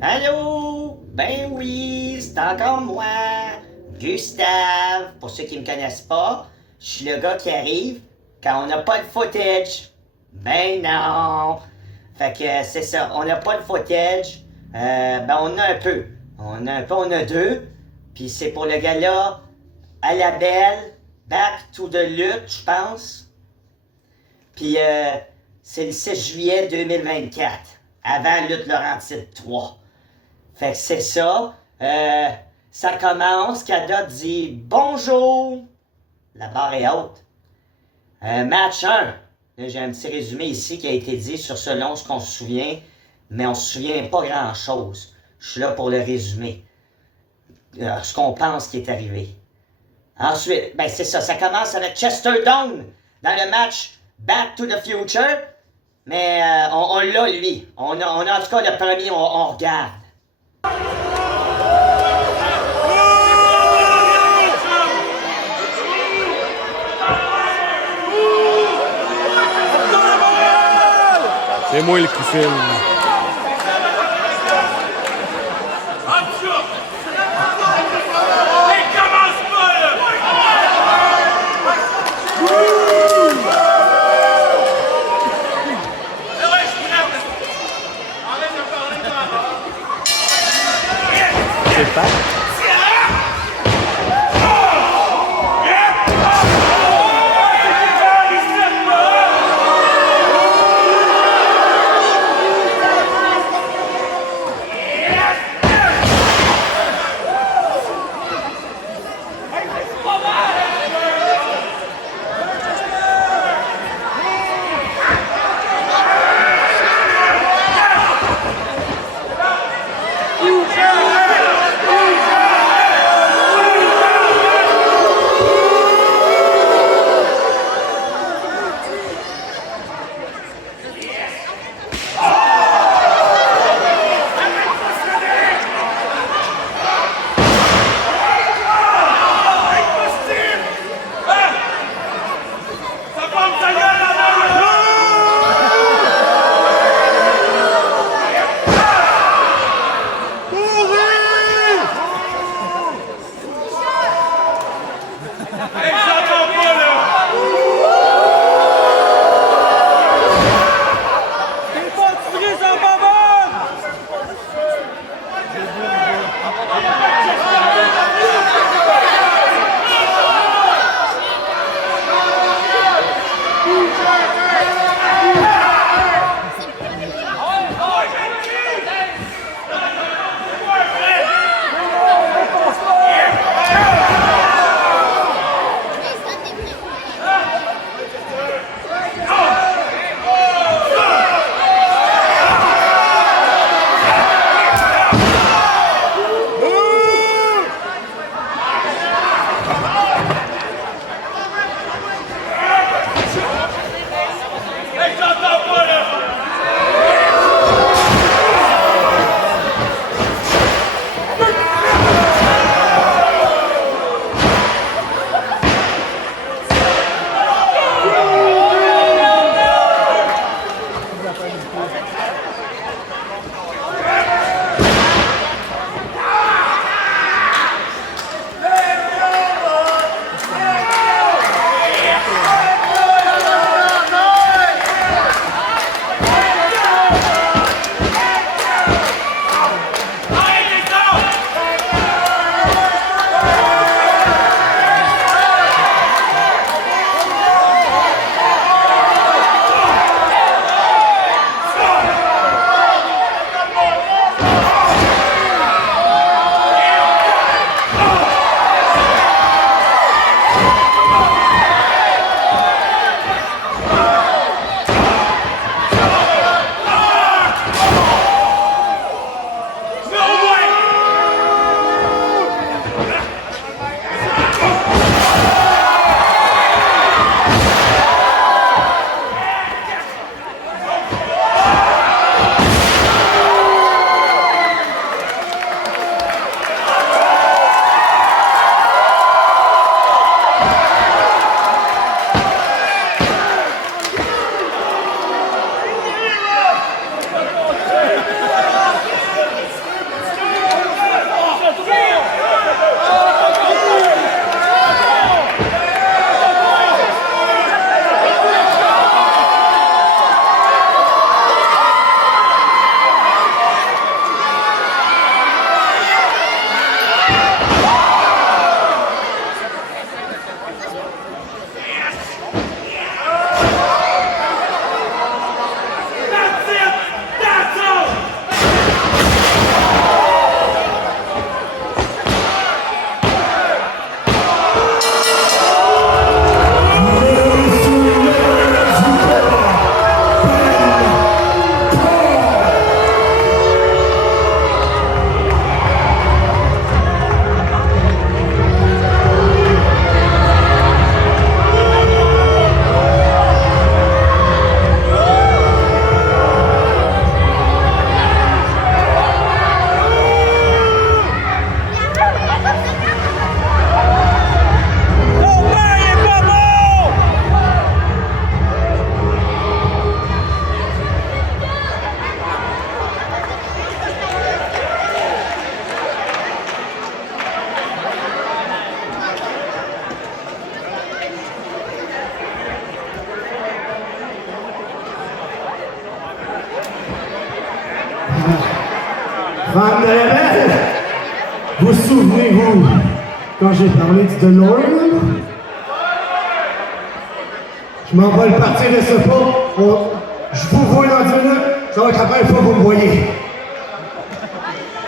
Allô? Ben oui, c'est encore moi, Gustave. Pour ceux qui me connaissent pas, je suis le gars qui arrive quand on n'a pas de footage. Ben non. Fait que c'est ça, on n'a pas de footage. Ben on a un peu. On a deux. Puis c'est pour le gars-là, à la belle, Back to the Lutte, je pense. Puis c'est le 6 juillet 2024, avant Lutte Laurentide 3. Fait que c'est ça. Ça commence. Kada dit bonjour. La barre est haute. Match 1. Là, j'ai un petit résumé ici qui a été dit sur selon ce qu'on se souvient, mais on se souvient pas grand-chose. Je suis là pour le résumer. Ce qu'on pense qui est arrivé. Ensuite, ben c'est ça. Ça commence avec Chester Down dans le match Back to the Future. Mais on l'a, lui. On a en tout cas le premier, on regarde. C'est moi le qui filme. C'est pas. Femme de rebelle, vous souvenez-vous quand j'ai parlé de DeLorean? Je m'en vais le partir de ce pas. Je vous vois dans 10 minutes, ça va être la première fois que vous me voyez.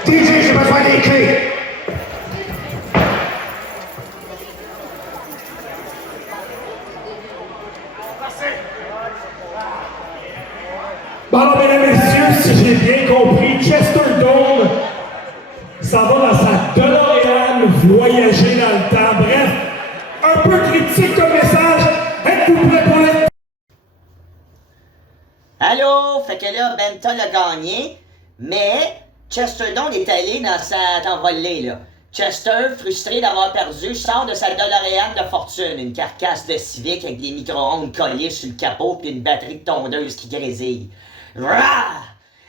DJ, j'ai besoin des clés. Bon alors, mesdames et messieurs, si j'ai bien compris, Chester Dome s'en va dans sa DeLorean voyager dans le temps. Bref, un peu critique comme message. Êtes-vous prêts pour le... Allô? Fait que là, Benton a gagné, mais Chester Dome est allé dans sa envolée, là. Chester, frustré d'avoir perdu, sort de sa DeLorean de fortune, une carcasse de Civic avec des micro-ondes collés sur le capot puis une batterie de tondeuse qui grésille. Rah!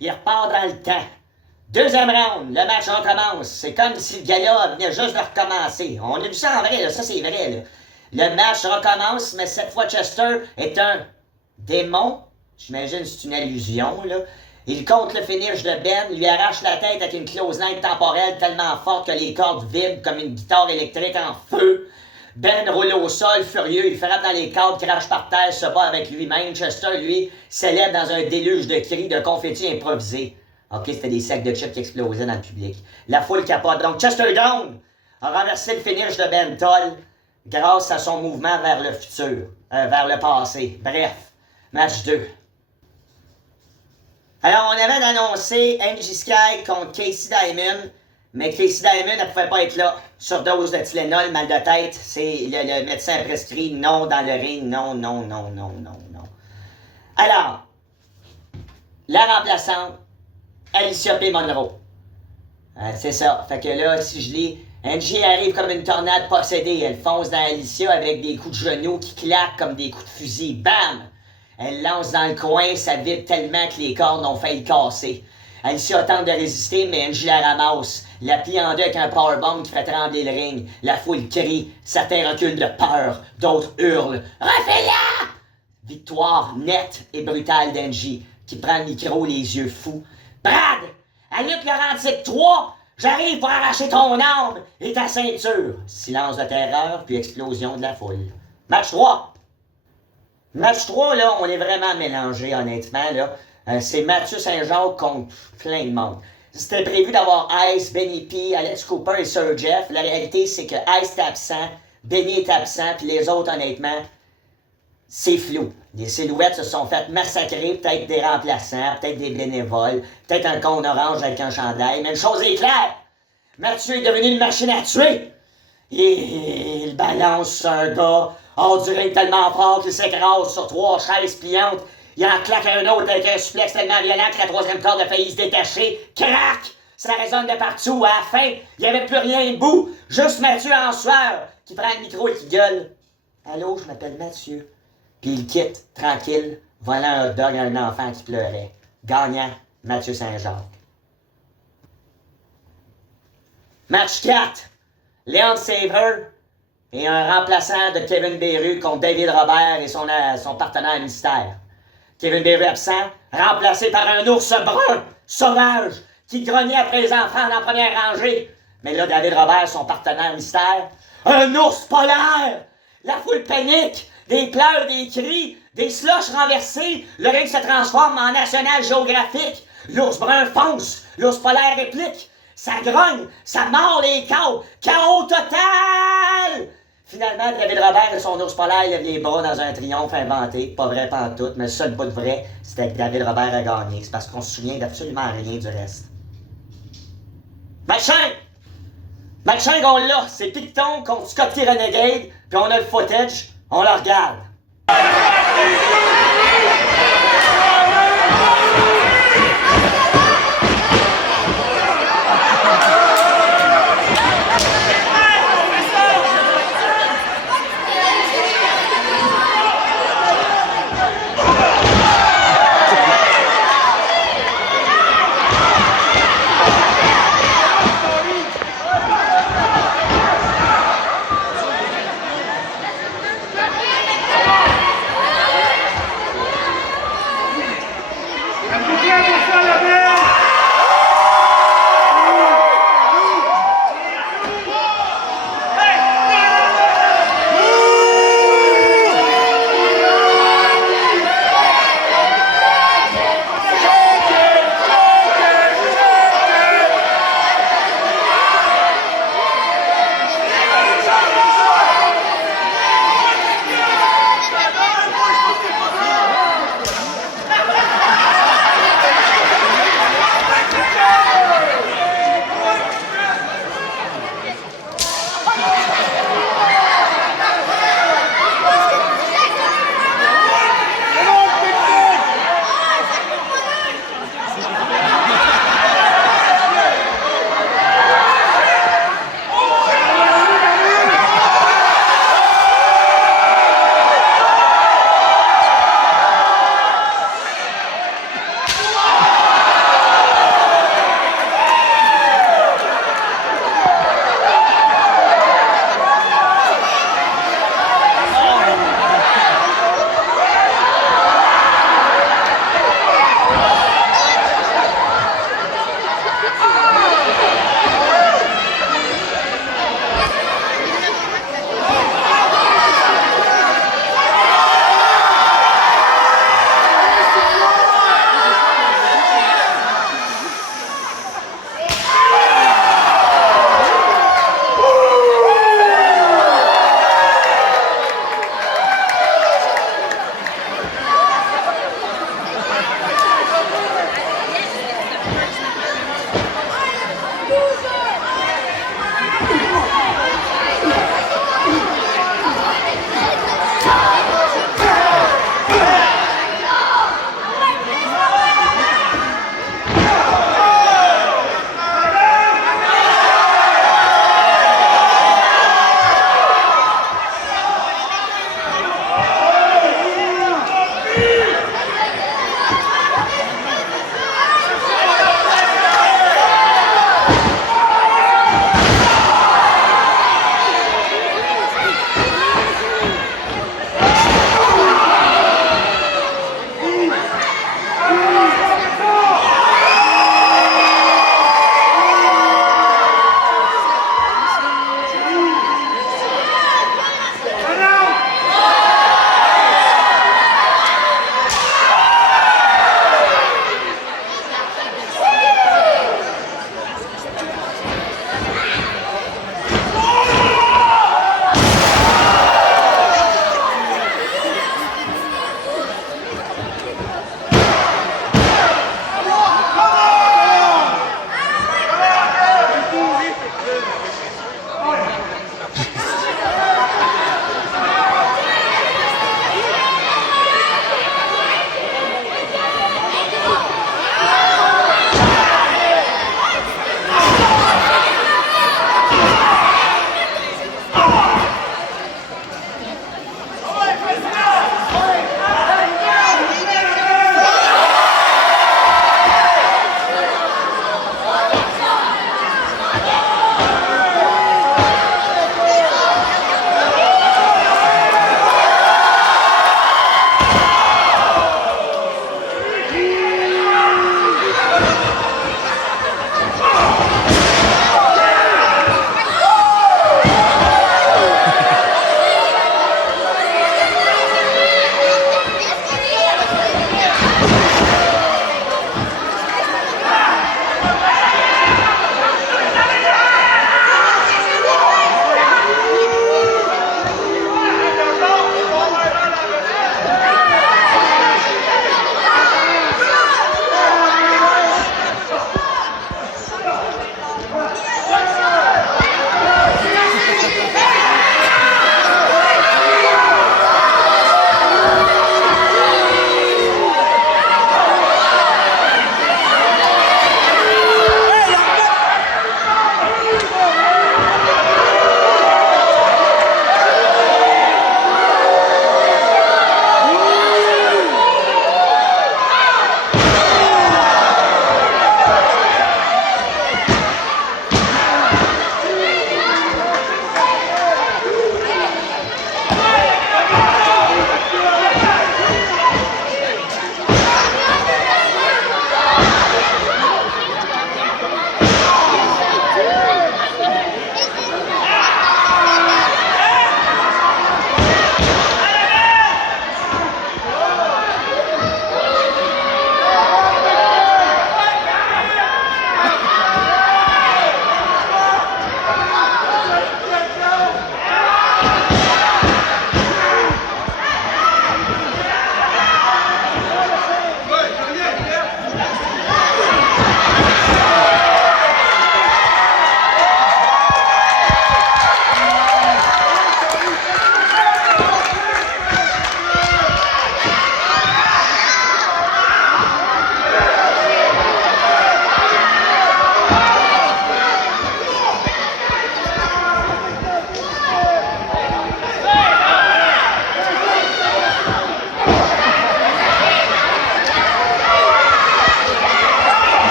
Il repart dans le temps. Deuxième round, le match recommence. C'est comme si le gars-là venait juste de recommencer. On a vu ça en vrai, là. Ça c'est vrai, là. Le match recommence, mais cette fois Chester est un démon. J'imagine que c'est une allusion, là. Il compte le finish de Ben, lui arrache la tête avec une close line temporelle tellement forte que les cordes vibrent comme une guitare électrique en feu. Ben roule au sol, furieux, il frappe dans les cordes, crache par terre, se bat avec lui-même. Chester, lui, célèbre dans un déluge de cris, de confettis improvisés. Ok, c'était des sacs de chips qui explosaient dans le public. La foule capote. Donc, Chester Dome a renversé le finish de Ben Toll grâce à son mouvement vers le futur, vers le passé. Bref, match 2. Alors, on avait annoncé Angie Sky contre Casey Diamond, mais Casey Diamond, elle pouvait pas être là. Surdose de Tylenol, mal de tête, c'est le médecin a prescrit non dans le ring, non, non, non, non, non, non. Alors, la remplaçante, Alicia P. Monroe. C'est ça. Fait que là, si je lis, Angie arrive comme une tornade possédée. Elle fonce dans Alicia avec des coups de genoux qui claquent comme des coups de fusil. Bam! Elle lance dans le coin, ça vibre tellement que les cordes ont failli casser. Alicia tente de résister, mais Angie la ramasse. La plie en deux avec un powerbomb qui fait trembler le ring. La foule crie, certains reculent de peur, d'autres hurlent. « Refais-la! » Victoire nette et brutale d'Angie, qui prend le micro les yeux fous. « Brad! À Luc Laurentic 3, j'arrive pour arracher ton âme et ta ceinture! » Silence de terreur, puis explosion de la foule. Match 3. Match 3, là, on est vraiment mélangé, honnêtement, là. C'est Mathieu Saint-Jacques contre plein de monde. C'était prévu d'avoir Ice, Benny P, Alex Cooper et Sir Jeff. La réalité, c'est que Ice est absent, Benny est absent, puis les autres, honnêtement, c'est flou. Les silhouettes se sont faites massacrer, peut-être des remplaçants, peut-être des bénévoles, peut-être un con orange avec un chandail, mais une chose est claire, Mathieu est devenu une machine à tuer. Il balance sur un gars hors du ring tellement fort qu'il s'écrase sur 3 chaises pliantes. Il en claque un autre avec un suplex tellement violent que la troisième corde a failli se détacher. Crac! Ça résonne de partout. À la fin, il n'y avait plus rien debout. Juste Mathieu en sueur qui prend le micro et qui gueule. « Allô, je m'appelle Mathieu. » Puis il quitte, tranquille, volant un hot dog à un enfant qui pleurait. Gagnant, Mathieu Saint-Jacques. Match 4. Léon Saver et un remplaçant de Kevin Beru contre David Robert et son partenaire mystère. Kevin Beru absent, remplacé par un ours brun, sauvage, qui grognait après les enfants dans la première rangée. Mais là, David Robert, son partenaire mystère, un ours polaire! La foule panique, des pleurs, des cris, des slushs renversés, le ring se transforme en National Geographic. L'ours brun fonce, l'ours polaire réplique. Ça grogne, ça mord les chaos, chaos total! Finalement, David Robert et son ours polaire lèvent les bras dans un triomphe inventé. Pas vrai pantoute, mais le seul bout de vrai, c'était que David Robert a gagné. C'est parce qu'on se souvient d'absolument rien du reste. Match 5! Match 5, on l'a. C'est Picton contre Scotty Renegade, puis on a le footage, on le regarde.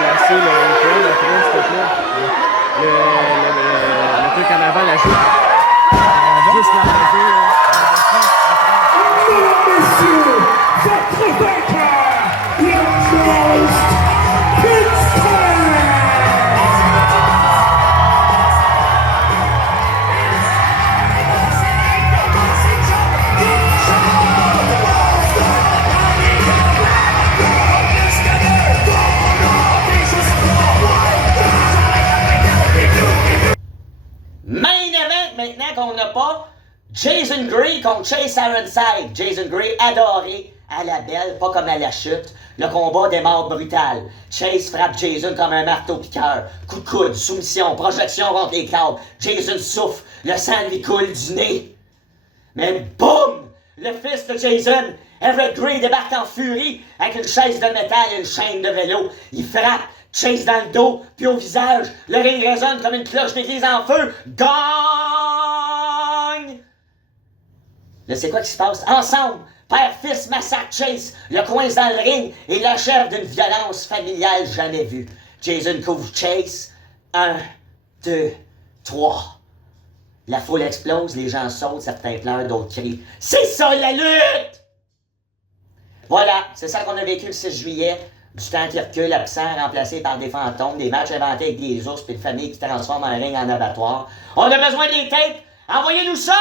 déplacer le coin après, s'il te plaît. Le truc en avant, la joue. Juste l'enlever. Mesdames, messieurs, votre vainqueur, le Ghost Pittsburgh! Main event maintenant qu'on n'a pas. Jason Gray contre Chase Ironside. Jason Gray adoré à la belle, pas comme à la chute. Le combat démarre brutal. Chase frappe Jason comme un marteau-piqueur. Coup de coude, soumission, projection contre les câbles. Jason souffle, le sang lui coule du nez. Mais boum! Le fils de Jason, Everett Gray, débarque en furie avec une chaise de métal et une chaîne de vélo. Il frappe Chase dans le dos, puis au visage. Le ring résonne comme une cloche d'église en feu. Gagne! Là, c'est quoi qui se passe? Ensemble, père-fils massacre Chase, le coince dans le ring et l'achève d'une violence familiale jamais vue. Jason couvre Chase. 1, 2, 3. La foule explose, les gens sautent, certains pleurent, d'autres crient. C'est ça la lutte! Voilà, c'est ça qu'on a vécu le 6 juillet. Du temps qui recule, absent, remplacé par des fantômes, des matchs inventés avec des ours, puis une famille qui transforme un ring en abattoir. On a besoin des tapes! Envoyez-nous ça!